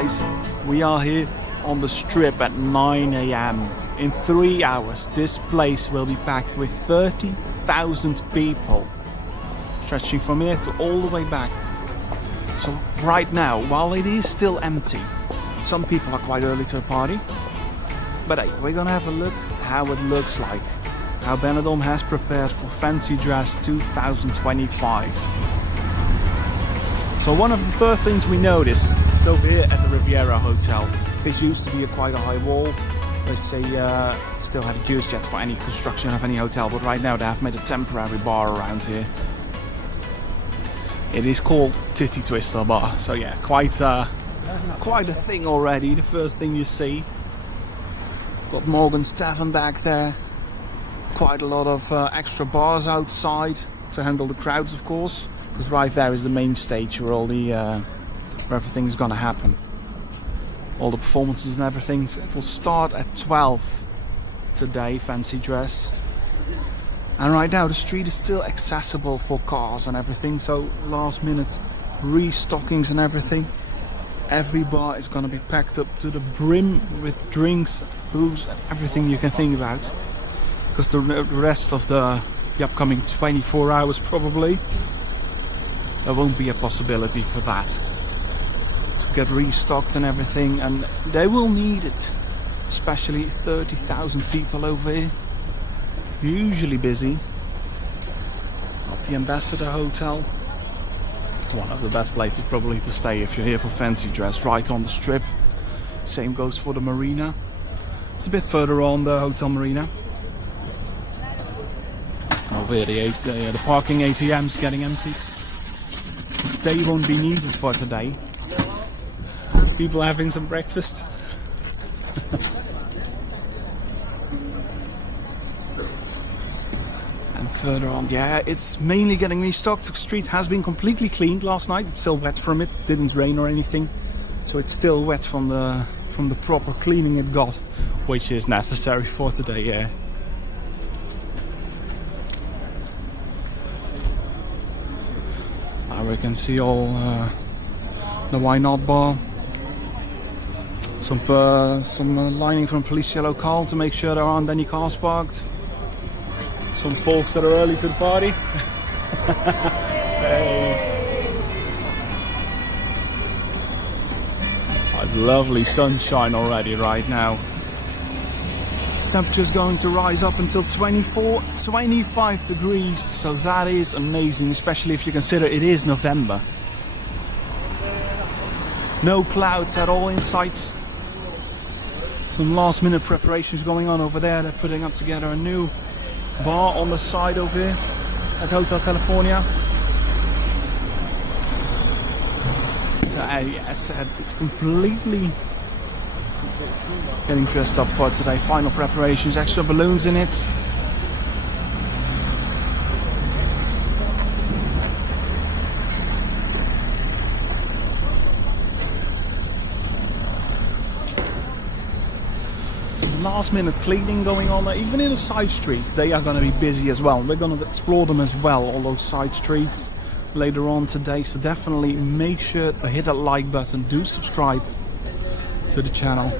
guys, we are here on the strip at 9 AM. In 3 hours, this place will be packed with 30,000 people, stretching from here to all the way back. So right now, while it is still empty, some people are quite early to the party. But hey, we're gonna have a look how it looks like, how Benidorm has prepared for Fancy Dress 2025. So one of the first things we notice is over here at the Riviera Hotel. This used to be quite a high wall. They say still have juice jets for any construction of any hotel, but right now they have made a temporary bar around here. It is called Titty Twister Bar, so yeah, quite a thing already. The first thing you see. Got Morgan's Tavern back there. Quite a lot of extra bars outside to handle the crowds, of course. Because right there is the main stage where all the where everything's gonna happen. All the performances and everything. So it will start at 12 today, Fancy Dress. And right now the street is still accessible for cars and everything. So last minute restockings and everything. Every bar is gonna be packed up to the brim with drinks, booze, and everything you can think about. Because the rest of the upcoming 24 hours probably, there won't be a possibility for that. To get restocked and everything, and they will need it. Especially 30,000 people over here. Usually busy. At the Ambassador Hotel. It's one of the best places probably to stay if you're here for Fancy Dress, right on the strip. Same goes for the marina. It's a bit further on, the Hotel Marina. Over here the parking ATM's getting emptied. They won't be needed for today. People having some breakfast. And further on, yeah, it's mainly getting restocked. The street has been completely cleaned last night. It's still wet from it. Didn't rain or anything, so it's still wet from the proper cleaning it got, which is necessary for today. Yeah. We can see all the Why Not bar. Some lining from Policia Locale to make sure there aren't any cars parked. Some folks that are early to the party. Hey. Oh, it's lovely sunshine already right now. Temperature's going to rise up until 25 degrees, so that is amazing, especially if you consider it is November. No clouds at all in sight. Some last minute preparations going on over there. They're putting up together a new bar on the side over here at Hotel California. So, yes, it's completely getting dressed up for today. Final preparations, extra balloons in it. Some last minute cleaning going on there. Even in the side streets, they are going to be busy as well. We're going to explore them as well, all those side streets later on today. So definitely make sure to hit that like button. Do subscribe to the channel.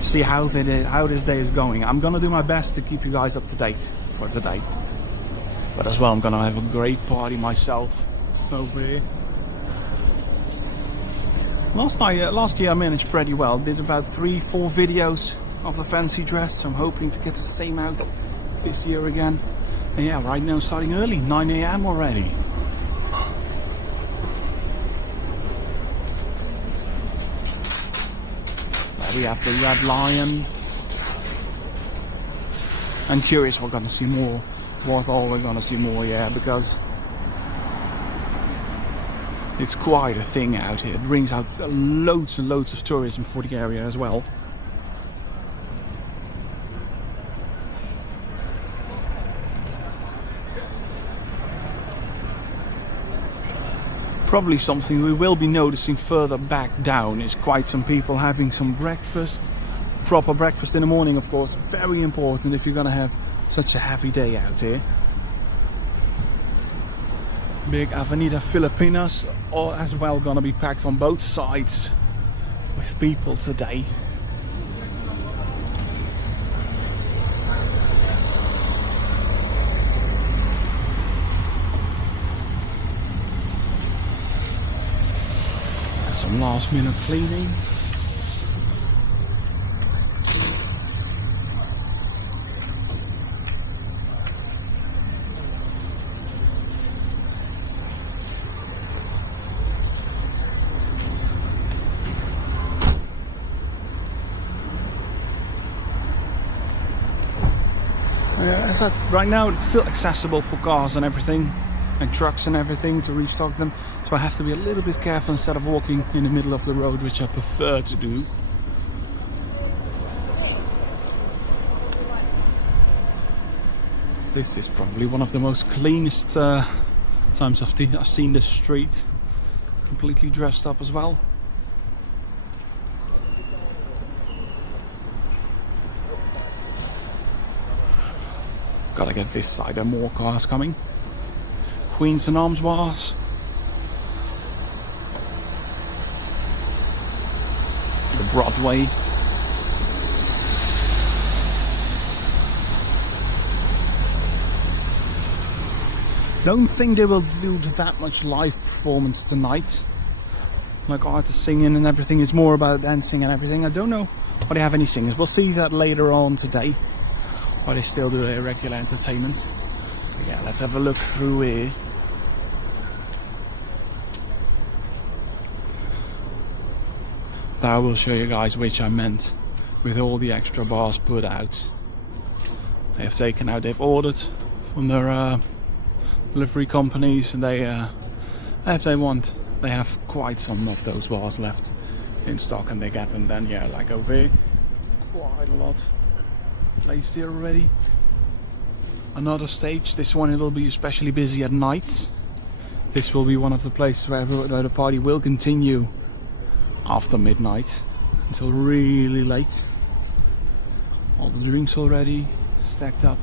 See how this day is going. I'm gonna do my best to keep you guys up to date for today, but as well I'm gonna have a great party myself over here. Last year I managed pretty well. Did about 3-4 videos of the Fancy Dress. I'm hoping to get the same out this year again. And yeah, right now starting early, 9 AM already. We have the Red Lion. I'm curious we're gonna see more. What all we're gonna see more, yeah, because it's quite a thing out here. It brings out loads and loads of tourism for the area as well. Probably something we will be noticing further back down is quite some people having some breakfast. Proper breakfast in the morning, of course. Very important if you're gonna have such a heavy day out here. Big Avenida Filipinas as well gonna be packed on both sides. with people today. Some last minute cleaning. Right now it's still accessible for cars and everything, and trucks and everything to restock them, so I have to be a little bit careful instead of walking in the middle of the road, which I prefer to do. This is probably one of the most cleanest times I've seen this street, completely dressed up as well. Gotta get this side, there are more cars coming. Queens and Arms bars. The Broadway. Don't think they will do that much live performance tonight. Like artists singing and everything, is more about dancing and everything. I don't know whether they have any singers. We'll see that later on today. Or they still do a regular entertainment. But yeah, let's have a look through here. Now I will show you guys which I meant with all the extra bars put out. They have taken out, they've ordered from their delivery companies, and they, if they want, they have quite some of those bars left in stock, and they get them then, yeah, like over here, quite a lot placed here already. Another stage, this one it will be especially busy at night. This will be one of the places where the party will continue after midnight until really late. All the drinks already stacked up.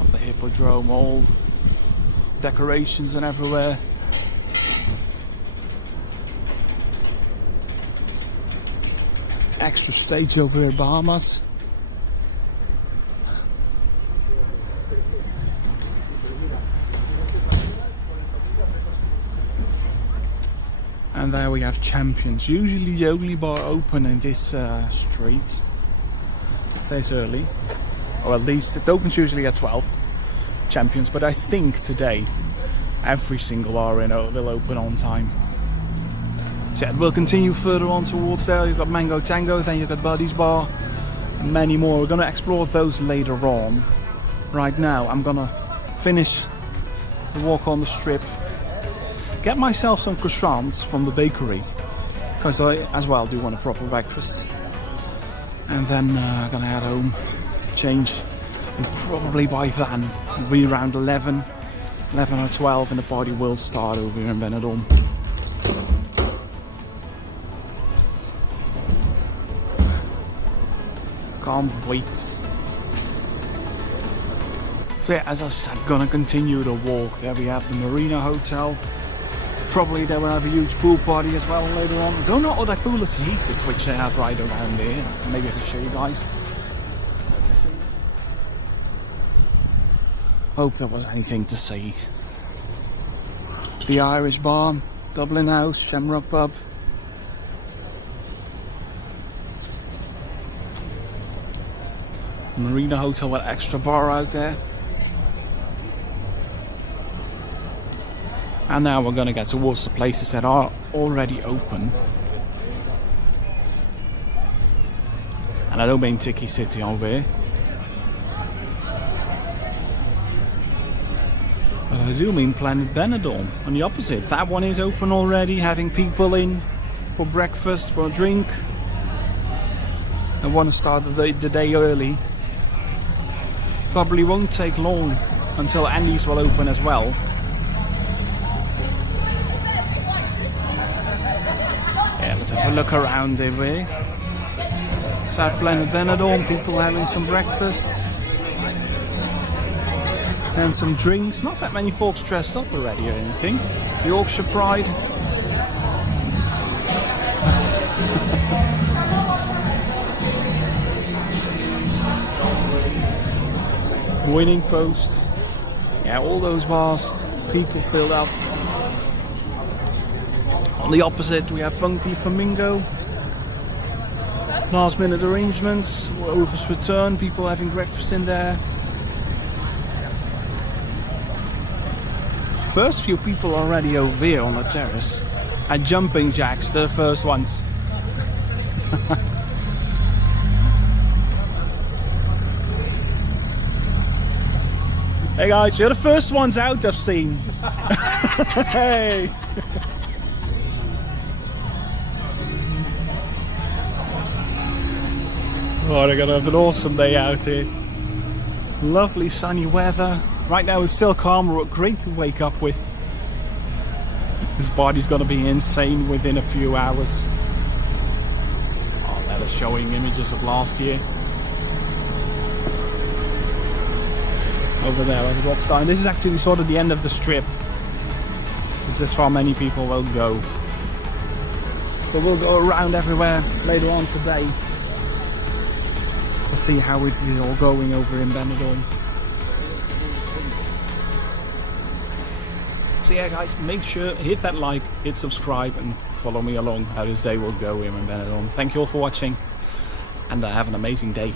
At the Hippodrome, all decorations and everywhere. Extra stage over here, Bahamas. And there we have Champions. Usually the only bar open in this street. It's early. Or at least it opens usually at 12. Champions. But I think today every single bar in will open on time. So yeah, it will continue further on towards there. You've got Mango Tango, then you've got Buddy's Bar, and many more. We're going to explore those later on. Right now, I'm going to finish the walk on the strip, get myself some croissants from the bakery, because I as well do want a proper breakfast. And then I'm going to head home, change, and probably by then, it'll be around 11 or 12, and the party will start over here in Benidorm. Can't wait. So yeah, as I said, gonna continue the walk. There we have the Marina Hotel. Probably they will have a huge pool party as well later on. I don't know what that pool is heated, which they have right around there. Maybe I can show you guys. Let's see. Hope there was anything to see. The Irish Bar, Dublin House, Shamrock Pub. Marina Hotel with extra bar out there. And now we're going to get towards the places that are already open. And I don't mean Tiki City over here. But I do mean Planet Benidorm on the opposite. That one is open already, having people in for breakfast, for a drink. I want to start the day early. Probably won't take long until Andy's will open as well. Yeah, let's have a look around here. South Planet Benidorm, people having some breakfast. And some drinks. Not that many folks dressed up already or anything. The Yorkshire Pride. Winning Post. Yeah, all those bars, people filled up. On the opposite, we have Funky Flamingo. Last minute arrangements, Over's return, people having breakfast in there. First few people already over here on the terrace. And jumping jacks, they're the first ones. Hey guys, you're the first ones out I've seen. Hey! Oh, they're gonna have an awesome day out here. Lovely sunny weather. Right now it's still calm, great to wake up with. This body's gonna be insane within a few hours. Oh, that is showing images of last year. Over there at the Rockstar. And this is actually sort of the end of the strip. This is how many people will go. So we'll go around everywhere later on today. Let's see how it's all going over in Benidorm. So yeah guys, make sure hit that like, hit subscribe and follow me along how this day will go here in Benidorm. Thank you all for watching and have an amazing day.